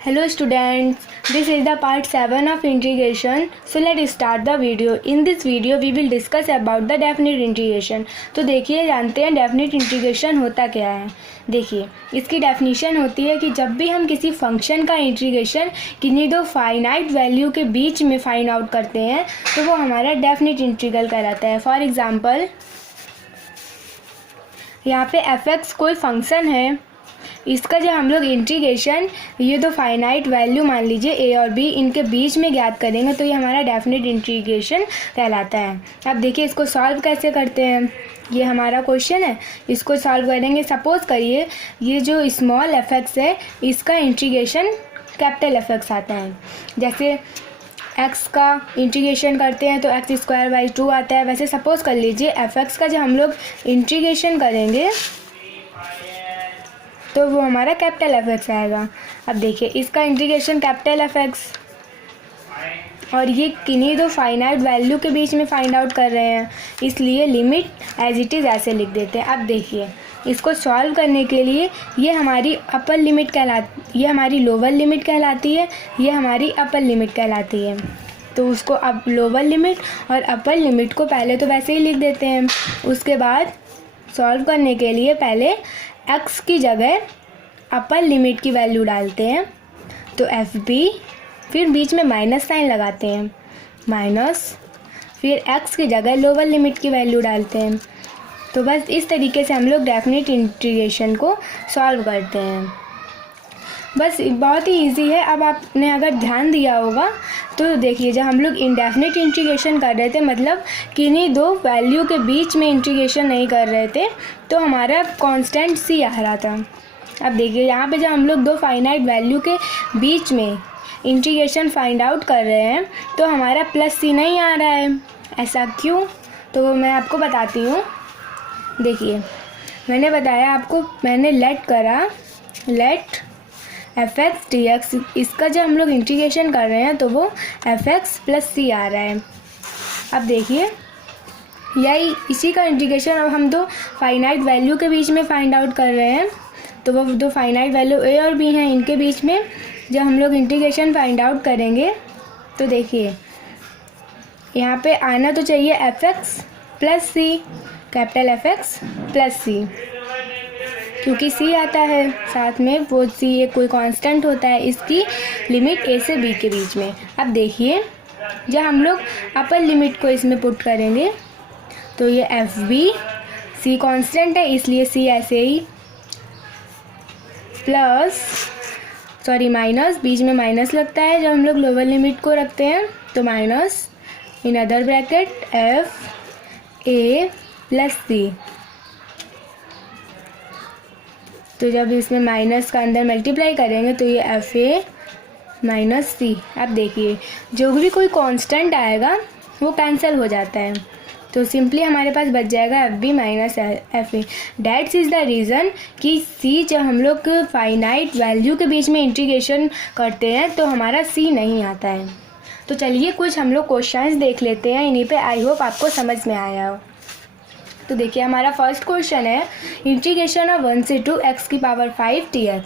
Hello students, this is the part 7 of integration. So let's start the video. In this video we will discuss about the definite integration. तो देखिए जानते हैं definite integration होता क्या है। देखिए इसकी डेफिनेशन होती है कि जब भी हम किसी फंक्शन का इंटीग्रेशन किन्हीं दो फाइनाइट वैल्यू के बीच में फाइंड आउट करते हैं तो वो हमारा डेफिनेट इंटीग्रल कहलाता है। फॉर एग्जांपल यहाँ पे f(x) कोई फंक्शन है, इसका जब हम लोग इंटीग्रेशन ये दो फाइनाइट वैल्यू मान लीजिए a और b इनके बीच में ज्ञात करेंगे तो ये हमारा डेफिनेट इंटीग्रेशन कहलाता है। अब देखिए इसको सॉल्व कैसे करते हैं, ये हमारा क्वेश्चन है, इसको सॉल्व करेंगे। सपोज़ करिए ये जो स्मॉल f(x) है इसका इंटीग्रेशन कैपिटल f(x) आता है। जैसे x का इंटीग्रेशन करते हैं तो x²/2 आता है। वैसे सपोज़ कर लीजिए f(x) का जब हम लोग इंटीग्रेशन करेंगे तो वो हमारा कैपिटल f(x) आएगा। अब देखिए इसका इंटीग्रेशन कैपिटल f(x) और ये किन्हीं दो फाइनाइट वैल्यू के बीच में फाइंड आउट कर रहे हैं, इसलिए लिमिट एज इट इज़ ऐसे लिख देते हैं। अब देखिए इसको सॉल्व करने के लिए ये हमारी अपर लिमिट कहलाती, ये हमारी लोअर लिमिट कहलाती है, ये हमारी अपर लिमिट कहलाती है। तो उसको अब लोअर लिमिट और अपर लिमिट को पहले तो वैसे ही लिख देते हैं। उसके बाद सॉल्व करने के लिए पहले x की जगह अपर लिमिट की वैल्यू डालते हैं तो FB, फिर बीच में माइनस साइन लगाते हैं माइनस, फिर x की जगह लोअर लिमिट की वैल्यू डालते हैं। तो बस इस तरीके से हम लोग डेफिनेट इंटीग्रेशन को सॉल्व करते हैं। बस बहुत ही इजी है। अब आपने अगर ध्यान दिया होगा तो देखिए जब हम लोग इंडेफिनिट इंटीग्रेशन कर रहे थे, मतलब किन्हीं दो वैल्यू के बीच में इंटीग्रेशन नहीं कर रहे थे, तो हमारा कांस्टेंट c आ रहा था। अब देखिए यहाँ पे जब हम लोग दो फाइनाइट वैल्यू के बीच में इंटीग्रेशन फाइंड आउट कर रहे हैं तो हमारा +c नहीं आ रहा है। ऐसा क्यों, तो मैं आपको बताती हूँ। देखिए मैंने बताया आपको, मैंने लेट करा, लेट f(x) dx, इसका जब हम लोग इंटीग्रेशन कर रहे हैं तो वो f(x) + c आ रहा है। अब देखिए यही इसी का इंटीग्रेशन अब हम दो फाइनाइट वैल्यू के बीच में फाइंड आउट कर रहे हैं, तो वो दो फाइनाइट वैल्यू a और b हैं, इनके बीच में जब हम लोग इंटीग्रेशन फाइंड आउट करेंगे तो देखिए यहाँ पे आना तो चाहिए f(x) + c, capital f(x) + c, क्योंकि c आता है साथ में, वो c एक कोई कांस्टेंट होता है, इसकी लिमिट a से b के बीच में। अब देखिए जब हम लोग अपर लिमिट को इसमें पुट करेंगे तो ये FB, c कांस्टेंट है इसलिए c ऐसे ही, माइनस, बीच में माइनस लगता है जब हम लोग लोअर लिमिट को रखते हैं, तो माइनस इन अदर ब्रैकेट FA + c। तो जब इसमें माइनस का अंदर मल्टीप्लाई करेंगे तो ये FA - c। अब देखिए जो भी कोई कांस्टेंट आएगा वो कैंसिल हो जाता है, तो सिंपली हमारे पास बच जाएगा FB - FA। That's is the reason कि c जब हम लोग फाइनाइट वैल्यू के बीच में इंटीग्रेशन करते हैं तो हमारा c नहीं आता है। तो चलिए कुछ हम लोग क्वेश्चंस देख लेते हैं, इन्हीं पे आई होप आपको समझ में आया हो। तो देखिए हमारा फर्स्ट क्वेश्चन है इंटीग्रेशन ऑफ 1 से 2 x⁵ dx।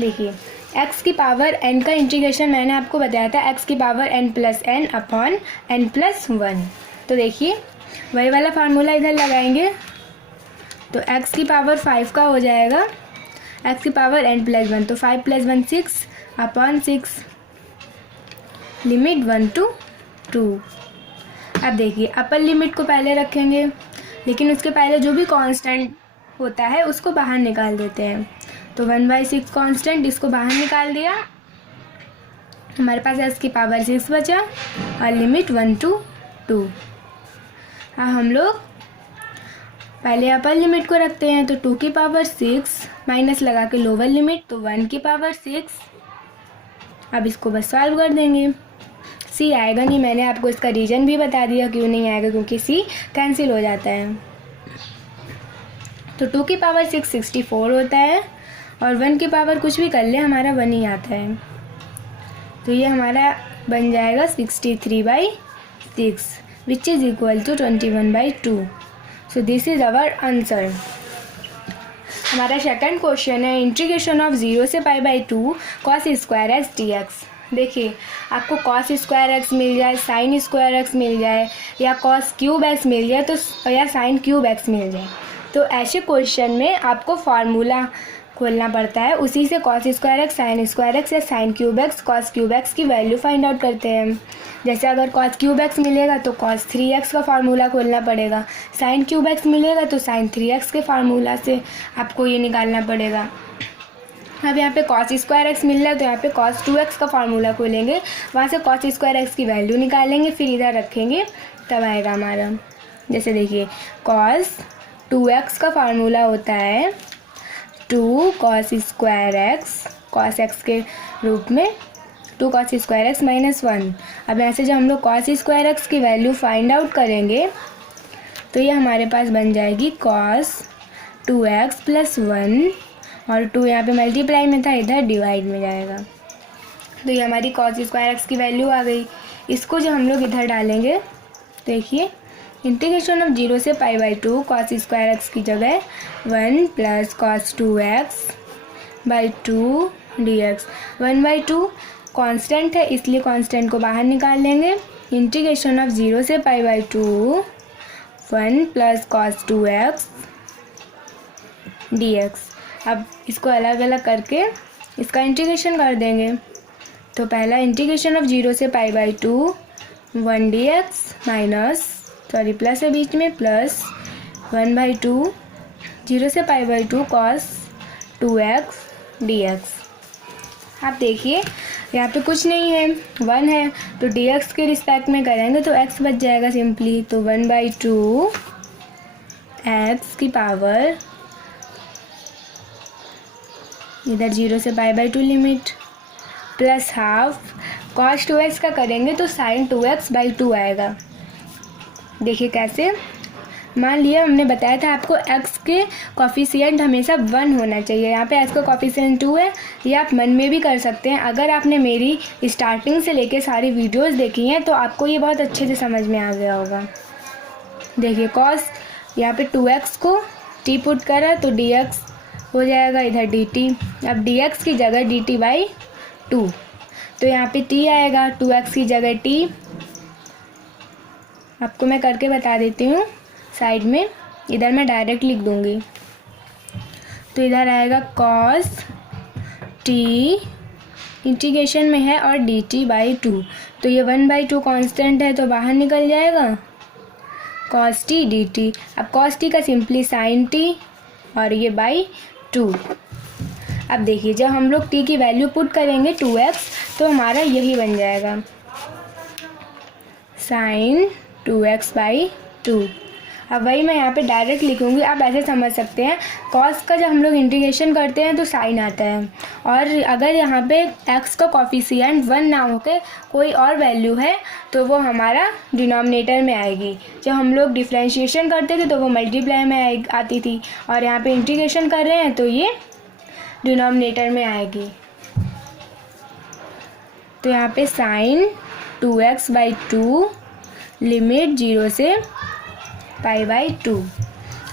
देखिए x की पावर n का इंटीग्रेशन मैंने आपको बताया था x⁴n + n अपॉन n + 1। तो देखिए वही वाला फार्मूला इधर लगाएंगे तो x⁵ का हो जाएगा x⁴n + 1, तो 5 + 1 6 अपॉन 6, लिमिट 1 to 2। अब देखिए अपर लिमिट को पहले रखेंगे, लेकिन उसके पहले जो भी कांस्टेंट होता है उसको बाहर निकाल देते हैं। तो 1/6 कांस्टेंट, इसको बाहर निकाल दिया, हमारे पास x⁶ बचा और लिमिट 1 to 2। अब हम लोग पहले अपर लिमिट को रखते हैं तो 2⁶ माइनस लगा के लोअर लिमिट, तो 1⁶। अब इसको बस सॉल्व कर देंगे। c आएगा नहीं, मैंने आपको इसका रीज़न भी बता दिया क्यों नहीं आएगा, क्योंकि c कैंसिल हो जाता है। तो 2⁶ 64 होता है और 1 की पावर कुछ भी कर ले हमारा 1 ही आता है, तो ये हमारा बन जाएगा 63/6 which is equal to 21/2। So this is our answer. हमारा सेकंड क्वेश्चन है इंटीग्रेशन ऑफ 0 से pi by 2 cos square x d x. देखिए आपको कॉस स्क्वायर एक्स मिल जाए, साइन स्क्वायर एक्स मिल जाए, या कॉस क्यूब एक्स मिल जाए तो या साइन क्यूब एक्स मिल जाए, तो ऐसे क्वेश्चन में आपको फार्मूला खोलना पड़ता है। उसी से cos square x, sine square x या sine cube x, cos cube x की वैल्यू फाइंड आउट करते हैं। जैसे अगर कॉस क्यूब एक्स मिलेगा तो कॉस 3x का फार्मूला खोलना पड़ेगा, साइन क्यूब एक्स मिलेगा तो साइन 3x के फार्मूला से आपको ये निकालना पड़ेगा। अब यहाँ पे कॉस स्क्वायर एक्स मिल रहा है तो यहाँ पे कॉस 2x का फार्मूला खोलेंगे, वहाँ से कॉस स्क्वायर एक्स की वैल्यू निकालेंगे, फिर इधर रखेंगे, तब आएगा हमारा। जैसे देखिए कॉस 2x का फार्मूला होता है 2 cos square x, cos x के रूप में 2 कॉस स्क्वायर एक्स माइनस 1। अब यहाँ से जब हम लोग कॉस स्क्वायर एक्स की वैल्यू फाइंड आउट करेंगे तो ये हमारे पास बन जाएगी कॉस 2x प्लस 1, और 2 यहाँ पे मल्टीप्लाई में था, इधर डिवाइड में जाएगा। तो ये हमारी कॉस स्क्वायर एक्स की वैल्यू आ गई। इसको जब हम लोग इधर डालेंगे, देखिए इंटीग्रेशन ऑफ 0 से pi by 2 cos square x की जगह 1 plus cos 2x by 2 dx। 1/2 constant है इसलिए कांस्टेंट को बाहर निकाल लेंगे। इंटीग्रेशन ऑफ 0 से pi by 2 1 plus cos 2x dx। अब इसको अलग अलग करके इसका इंटीग्रेशन कर देंगे। तो पहला इंटीग्रेशन ऑफ 0 से pi by 2 1 dx minus plus है बीच में, प्लस 1/2 0 से pi by 2 cos 2x dx। आप देखिए यहाँ पे कुछ नहीं है, 1 है, तो dx के रिस्पेक्ट में करेंगे तो x बच जाएगा सिंपली। तो 1/2 x की पावर, इधर 0 से pi by 2 limit, plus half cos 2x का करेंगे तो साइन 2x बाई 2 आएगा। देखिए कैसे, मान लिया हमने बताया था आपको x के कॉफिशिएंट हमेशा 1 होना चाहिए। यहाँ पे x का कॉफिशिएंट 2 है, ये आप मन में भी कर सकते हैं। अगर आपने मेरी स्टार्टिंग से लेके सारी वीडियोस देखी हैं तो आपको ये बहुत अच्छे से समझ में आ गया होगा। देखिए कॉस यहाँ पे 2x को t पुट करा तो dx हो जाएगा, इधर dt। अब dx की जगह dt बाई 2, तो यहाँ पे t आएगा, 2x की जगह t। आपको मैं करके बता देती हूँ साइड में, इधर मैं डायरेक्ट लिख दूँगी। तो इधर आएगा कॉस t इंटीग्रेशन में है और dt बाई 2, तो ये 1/2 कांस्टेंट है तो बाहर निकल जाएगा, कॉस t dt। अब कॉस t का सिंपली साइन t और ये बाई 2। अब देखिए जब हम लोग t की वैल्यू पुट करेंगे 2x तो हमारा यही बन जाएगा, साइन 2x बाई 2। अब वही मैं यहाँ पे डायरेक्ट लिखूँगी, आप ऐसे समझ सकते हैं कॉस का जब हम लोग इंटीग्रेशन करते हैं तो साइन आता है, और अगर यहाँ पे x का कॉफिशिएंट 1 ना होकर कोई और वैल्यू है तो वो हमारा डिनोमिनेटर में आएगी। जब हम लोग डिफरेंशिएशन करते थे तो वो मल्टीप्लाई में आती थी, और यहाँ पे इंटीग्रेशन कर रहे हैं तो ये डिनोमिनेटर में आएगी। तो यहाँ पे साइन 2x बाई 2 लिमिट 0 से पाई बाई 2।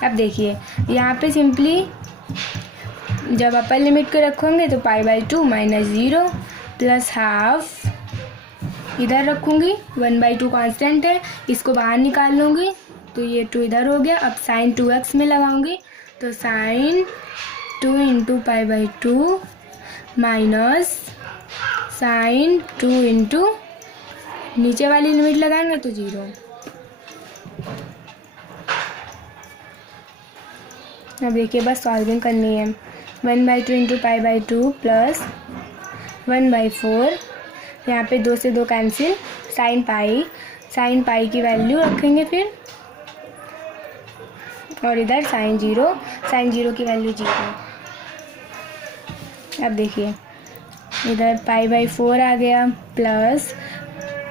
अब देखिए यहाँ पे सिंपली जब अपर लिमिट को रखोगे तो पाई बाई 2 माइनस 0 प्लस हाफ इधर रखूँगी, 1/2 कांस्टेंट है, इसको बाहर निकाल लूँगी तो ये 2 इधर हो गया। अब साइन 2x में लगाऊँगी तो sine 2 into pi by 2 minus sine 2 into नीचे वाली लिमिट लगाएंगे तो 0। अब देखिए बस सॉल्विंग करनी है, 1/2 इंटू पाई बाई 2 प्लस 1/4, यहाँ पे 2 से 2 कैंसिल, साइन पाई की वैल्यू रखेंगे फिर, और इधर साइन 0 की वैल्यू 0। अब देखिए इधर पाई बाई 4 आ गया प्लस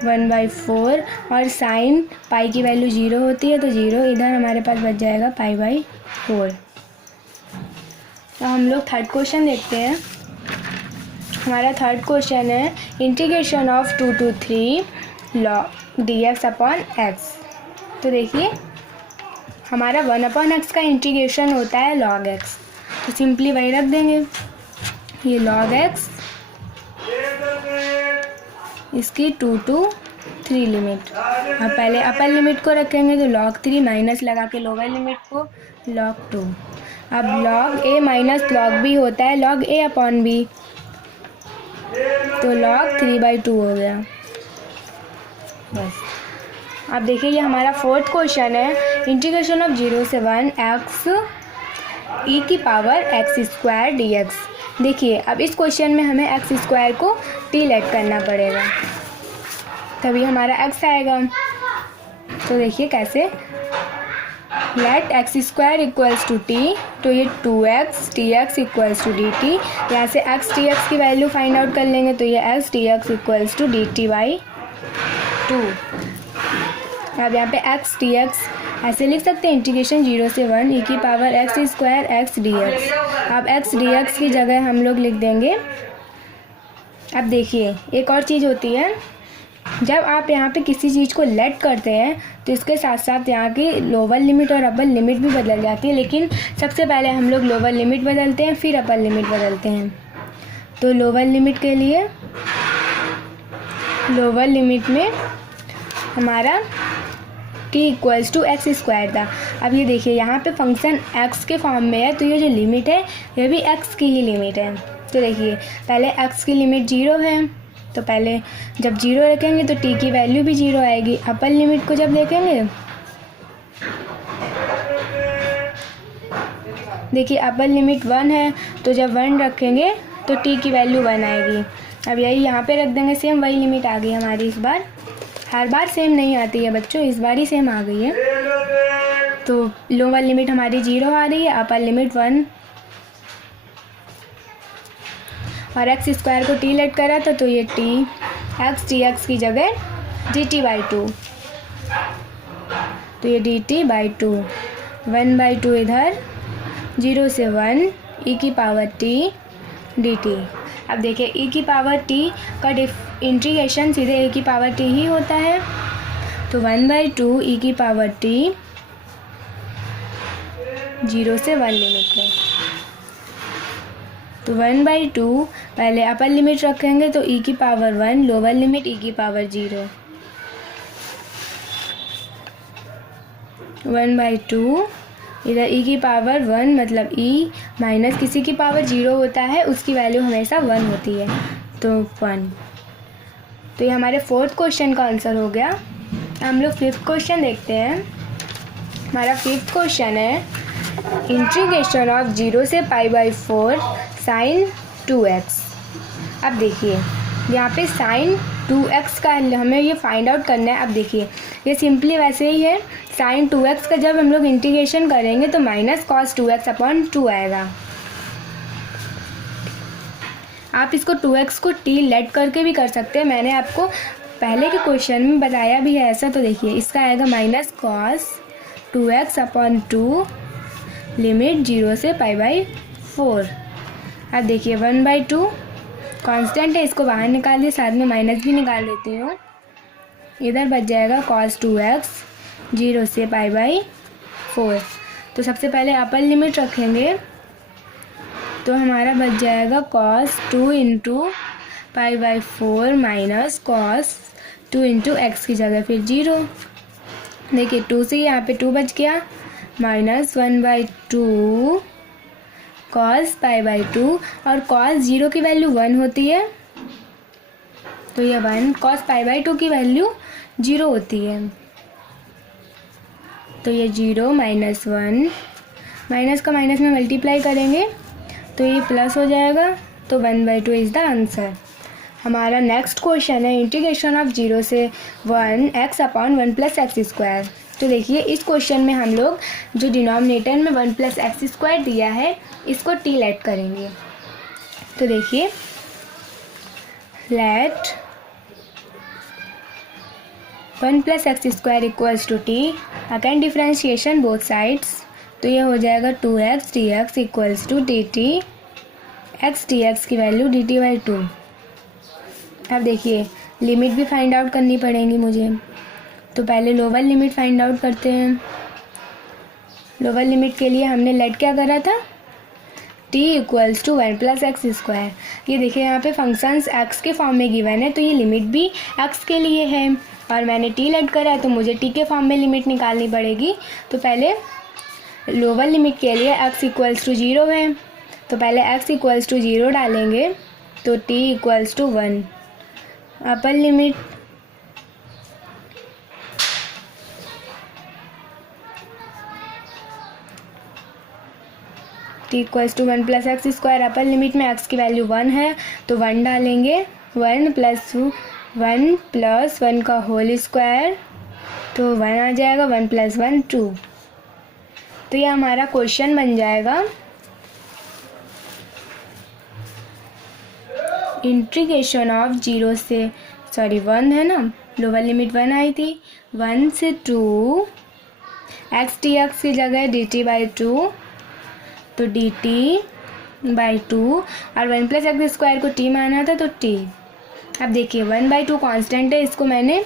1/4, और साइन पाई की वैल्यू 0 होती है तो 0, इधर हमारे पास बच जाएगा पाई बाई 4। तो हम लोग थर्ड क्वेश्चन देखते हैं। हमारा थर्ड क्वेश्चन है integration of 2 to 3 log dx upon x। तो देखिए हमारा 1/x का इंटीग्रेशन होता है log x, तो सिंपली वही रख देंगे, ये log x, इसकी 2 to 3 लिमिट। अब पहले अपर लिमिट को रखेंगे तो log 3 माइनस लगा के लोअर लिमिट को log 2। अब log a minus log b होता है log a अपॉन b, तो log 3/2 हो गया बस। अब देखिए ये हमारा फोर्थ क्वेश्चन है, इंटीग्रेशन ऑफ 0 से 1 x e की पावर x² dx। देखिए अब इस क्वेश्चन में हमें x² को t लेट करना पड़ेगा, तभी हमारा x आएगा। तो देखिए कैसे, late x² equals to t, तो ये 2x dx equals to dt। यहाँ से x dx की वैल्यू फाइंड आउट कर लेंगे, तो ये x dx equals to dt/2। अब यहाँ पे x dx ऐसे लिख सकते हैं, इंटीग्रेशन 0 से 1 e की पावर x² x dx। अब x dx की जगह हम लोग लिख देंगे। अब देखिए एक और चीज़ होती है, जब आप यहाँ पे किसी चीज़ को लेट करते हैं तो इसके साथ साथ यहाँ की लोअर लिमिट और अपर लिमिट भी बदल जाती है, लेकिन सबसे पहले हम लोग लोअर लिमिट बदलते हैं फिर अपर लिमिट बदलते हैं। तो लोअर लिमिट के लिए लोअर लिमिट में हमारा t इक्वल्स टू x² था। अब ये देखिए यहाँ पे फंक्शन x के फॉर्म में है, तो ये जो लिमिट है ये भी x की ही लिमिट है। तो देखिए पहले x की लिमिट 0 है, तो पहले जब 0 रखेंगे तो t की वैल्यू भी 0 आएगी। अपर लिमिट को जब देखेंगे, देखिए अपर लिमिट 1 है, तो जब 1 रखेंगे तो t की वैल्यू 1 आएगी। अब यही यहाँ पे रख देंगे, सेम वही लिमिट आ गई हमारी इस बार। हर बार सेम नहीं आती है बच्चों, इस बार ही सेम आ गई है। तो लोअर लिमिट हमारी 0 आ रही है, अपर लिमिट 1, और x² को t लेट करा था, तो ये t x dx की जगह dt/2, तो ये dt/2, 1/2 इधर, 0 से 1 e की पावर t dt। अब देखिए e की पावर t का इंटीग्रेशन सीधे e की पावर t ही होता है, तो 1/2 e की पावर t 0 से 1 लिमिट में, तो 1/2 पहले अपर लिमिट रखेंगे तो e की पावर 1, लोअर लिमिट e की पावर 0, 1/2 इधर e की पावर 1, मतलब e माइनस किसी की पावर 0 होता है, उसकी वैल्यू हमेशा 1 होती है, तो 1। तो ये हमारे फोर्थ क्वेश्चन का आंसर हो गया। हम लोग फिफ्थ क्वेश्चन देखते हैं। हमारा फिफ्थ क्वेश्चन है, इंटीग्रेशन ऑफ 0 से π/4 sin 2x। अब देखिए यहाँ पे sin 2x का हमें ये फाइंड आउट करना है। अब देखिए ये सिंपली वैसे ही है, sin 2x का जब हम लोग इंटीग्रेशन करेंगे तो माइनस cos 2x/2 आएगा। आप इसको 2x को t लेट करके भी कर सकते हैं, मैंने आपको पहले के क्वेश्चन में बताया भी है ऐसा। तो देखिए इसका आएगा माइनस cos 2x/2 लिमिट 0 से π/4। अब देखिए 1/2 कांस्टेंट है, इसको बाहर निकाल दिए, साथ में माइनस भी निकाल देती हूँ। इधर बच जाएगा cos 2x 0 से π/4। तो सबसे पहले अपर लिमिट रखेंगे, तो हमारा बच जाएगा cos 2 into π/4 minus cos 2 into x की जगह फिर 0। देखिए 2 से यहाँ पे 2 बच गया, माइनस 1/2 cos π/2, और cos 0 की वैल्यू 1 होती है, तो ये 1 cos π/2 की वैल्यू 0 होती है, तो ये 0 माइनस 1, माइनस का माइनस में मल्टीप्लाई करेंगे तो ये प्लस हो जाएगा, तो 1/2 इज़ द आंसर। हमारा नेक्स्ट क्वेश्चन है, इंटीग्रेशन ऑफ 0 से 1 x/1 + x²। तो देखिए इस क्वेश्चन में हम लोग जो डिनोमिनेटर में 1 + x² दिया है इसको t लेट करेंगे। तो देखिए let 1 + x² equals to t, again differentiation both sides, तो ये हो जाएगा 2x dx equals to dt, x dx की वैल्यू dt/2। अब देखिए लिमिट भी फाइंड आउट करनी पड़ेगी मुझे, तो पहले लोअर लिमिट फाइंड आउट करते हैं। लोअर लिमिट के लिए हमने लेट क्या करा था, t equals to 1 plus x square. ये देखिए यहाँ पे फंक्शंस x के फॉर्म में गिवन है, तो ये लिमिट भी x के लिए है और मैंने t लेट करा है तो मुझे t के फॉर्म में लिमिट निकालनी पड़ेगी। तो पहले लोअर लिमिट के लिए x इक्वल्स टू 0 है, तो पहले x इक्वल्स टू 0 डालेंगे तो t equals to 1। Upper limit t equals to 1 plus x square, upper limit में x की वैल्यू 1 है तो 1 डालेंगे, 1 प्लस 1 का होल स्क्वायर तो 1 आ जाएगा, 1 प्लस 1 2। तो ये हमारा क्वेश्चन बन जाएगा इंटीग्रेशन ऑफ 0 से 1 है ना, लोअर लिमिट 1 आई थी, 1 से 2 एक्स टी एक्स की जगह डी टी बाई 2 तो डी टी बाई 2 और 1 प्लस एक्स स्क्वायर को t माना था तो t। अब देखिए 1/2 कांस्टेंट है, इसको मैंने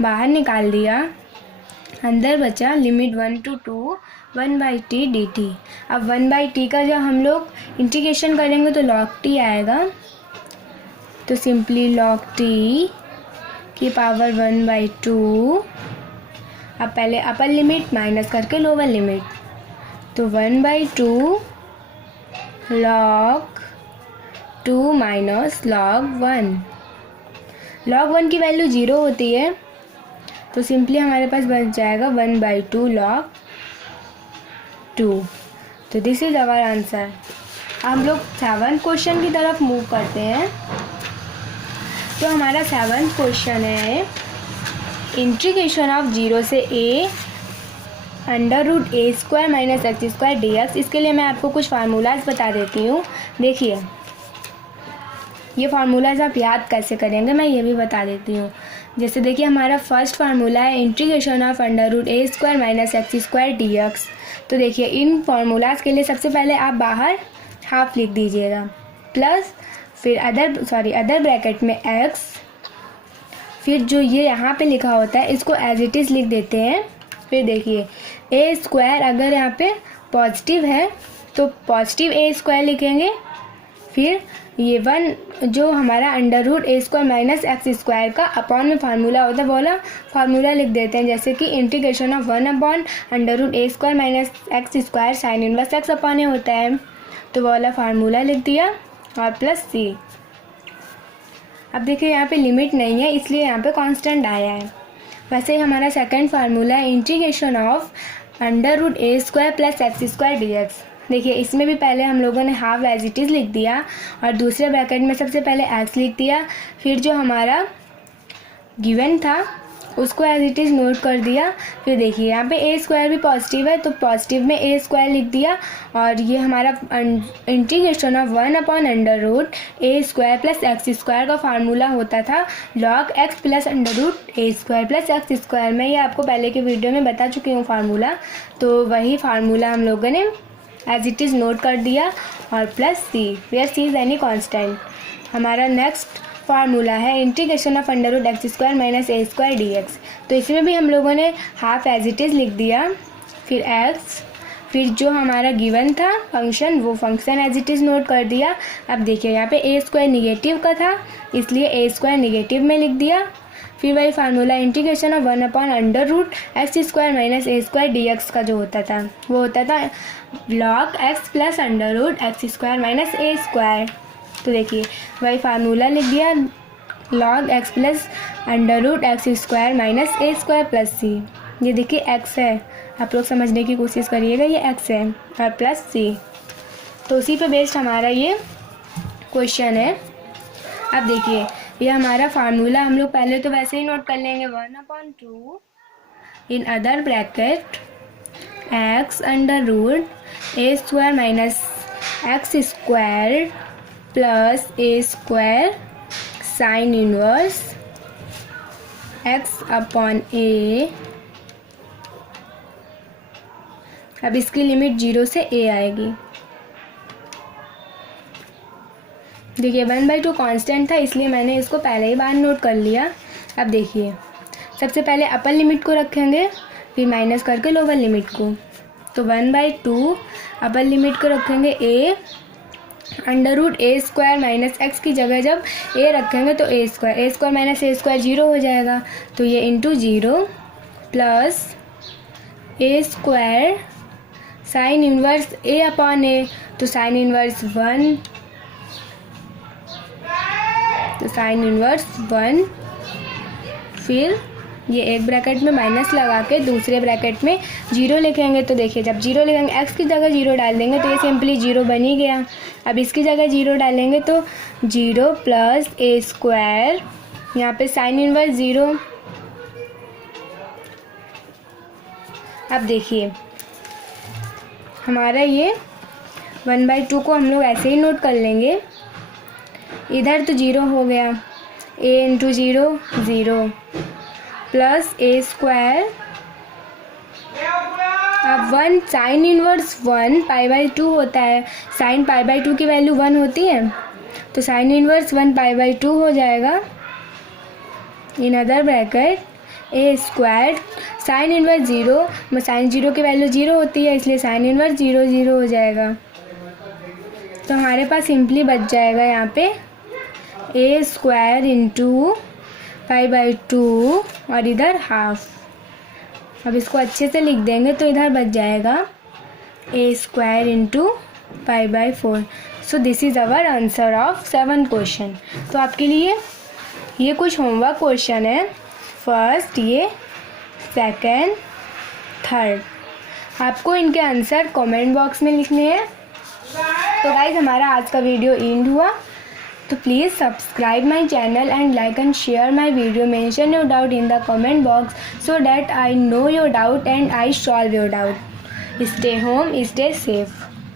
बाहर निकाल दिया, अंदर बचा लिमिट 1 to 2 1/t dt। अब 1/t का जब हम लोग इंटीग्रेशन करेंगे तो log t आएगा, तो सिंपली log t की पावर 1/2। अब पहले अपर लिमिट माइनस करके लोअर लिमिट, तो 1/2 log 2 माइनस log 1। log 1 की वैल्यू 0 होती है तो सिंपली हमारे पास बच जाएगा 1/2 log 2। तो दिस इज आवर आंसर। हम लोग 7th क्वेश्चन की तरफ मूव करते हैं। तो हमारा 7th क्वेश्चन है इंटीग्रेशन ऑफ 0 से a under root a square minus x square d x. इसके लिए मैं आपको कुछ फार्मूलाज बता देती हूँ। देखिए ये फार्मूलाज आप याद कैसे करेंगे मैं ये भी बता देती हूँ। जैसे देखिए हमारा फर्स्ट फार्मूला है integration of under root a square minus x square d x. तो देखिए इन फार्मूलाज के लिए सबसे पहले आप बाहर हाफ लिख दीजिएगा, प्लस फिर अदर ब्रैकेट में x, फिर जो ये यहाँ पे लिखा होता है इसको एज इट इज़ लिख देते हैं। फिर देखिए ए स्क्वायर अगर यहाँ पे पॉजिटिव है तो पॉजिटिव ए स्क्वायर लिखेंगे, फिर ये 1 जो हमारा under root a square minus x square का अपॉन में फार्मूला होता है वाला फार्मूला लिख देते हैं। जैसे कि integration of 1 upon under root a square minus x square sine inverse x upon a होता है, तो वो वाला फार्मूला लिख दिया और प्लस सी। अब देखिए यहाँ पे लिमिट नहीं है इसलिए यहाँ पे कांस्टेंट आया है। वैसे ही हमारा सेकंड फार्मूला है integration of under root a square plus x square d x. देखिए इसमें भी पहले हम लोगों ने हाफ एज इट इज़ लिख दिया और दूसरे ब्रैकेट में सबसे पहले एक्स लिख दिया, फिर जो हमारा गिवन था उसको एज इट इज़ नोट कर दिया। फिर देखिए यहाँ पे ए स्क्वायर भी पॉजिटिव है तो पॉजिटिव में ए स्क्वायर लिख दिया और ये हमारा integration of 1 upon under root a square plus x square का फार्मूला होता था log x plus under root a square plus x square. मैं ये आपको पहले के वीडियो में बता चुकी हूँ फार्मूला, तो वही फार्मूला हम लोगों ने एज इट इज़ नोट कर दिया और plus c, where c is any constant. हमारा नेक्स्ट फार्मूला है integration of under root x square minus a square d x. तो इसमें भी हम लोगों ने हाफ एज इट इज़ लिख दिया, फिर एक्स, फिर जो हमारा गिवन था फंक्शन वो function as it is note कर दिया। अब देखिए यहाँ पे ए स्क्वायर निगेटिव का था इसलिए ए स्क्वायर निगेटिव में लिख दिया। फिर वही formula integration of 1 upon under root x square minus a square d x का जो होता था वो होता था log x plus under root x square minus a square. तो देखिए वही फार्मूला लिख दिया log x plus under root x square minus a square plus c. ये देखिए एक्स है, आप लोग समझने की कोशिश करिएगा, ये एक्स है और प्लस सी। तो उसी पे बेस्ड हमारा ये क्वेश्चन है। अब देखिए ये हमारा फार्मूला हम लोग पहले तो वैसे ही नोट कर लेंगे 1/2 in other bracket x under root a square minus x square plus a square sine inverse x upon a. अब इसकी लिमिट 0 से a आएगी। देखिए 1/2 कांस्टेंट था इसलिए मैंने इसको पहले ही बार नोट कर लिया। अब देखिए सबसे पहले अपर लिमिट को रखेंगे फिर माइनस करके लोअर लिमिट को, तो 1/2 अपर लिमिट को रखेंगे a under root a square minus x की जगह जब ए रखेंगे तो a square minus a square 0 हो जाएगा, तो ये into 0 plus a square sine inverse a upon a, तो साइन इन्वर्स 1, तो साइन इन्वर्स 1, फिर ये एक ब्रैकेट में माइनस लगा के दूसरे ब्रैकेट में 0 लिखेंगे। तो देखिए जब 0 लिखेंगे एक्स की जगह 0 डाल देंगे तो ये सिंपली 0 बन ही गया। अब इसकी जगह 0 डालेंगे तो 0 प्लस ए स्क्वायर, यहाँ पे साइन इन्वर्स 0। अब देखिए हमारा ये 1/2 को हम लोग ऐसे ही नोट कर लेंगे, इधर तो 0 हो गया, a into 0 0 plus a square, अब 1 साइन इन्वर्स 1 π/2 होता है, साइन π/2 की वैल्यू 1 होती है, तो साइन इन्वर्स 1 π/2 हो जाएगा। In other bracket a square sine inverse 0, sine 0 की वैल्यू 0 होती है, इसलिए साइन इन्वर्स 0 0 हो जाएगा। तो हमारे पास सिंपली बच जाएगा यहाँ पे ए स्क्वायर इंटू π/2 और इधर हाफ। अब इसको अच्छे से लिख देंगे तो इधर बच जाएगा a square into π/4। So this is our answer of 7 question. तो आपके लिए ये कुछ होमवर्क क्वेश्चन है, फर्स्ट, ये सेकंड, थर्ड, आपको इनके आंसर कमेंट बॉक्स में लिखने हैं। तो गाइज हमारा आज का वीडियो एंड हुआ, तो please subscribe my channel and like and share my video, mention your doubt in the comment box so that I know your doubt and I solve your doubt. Stay home, stay safe.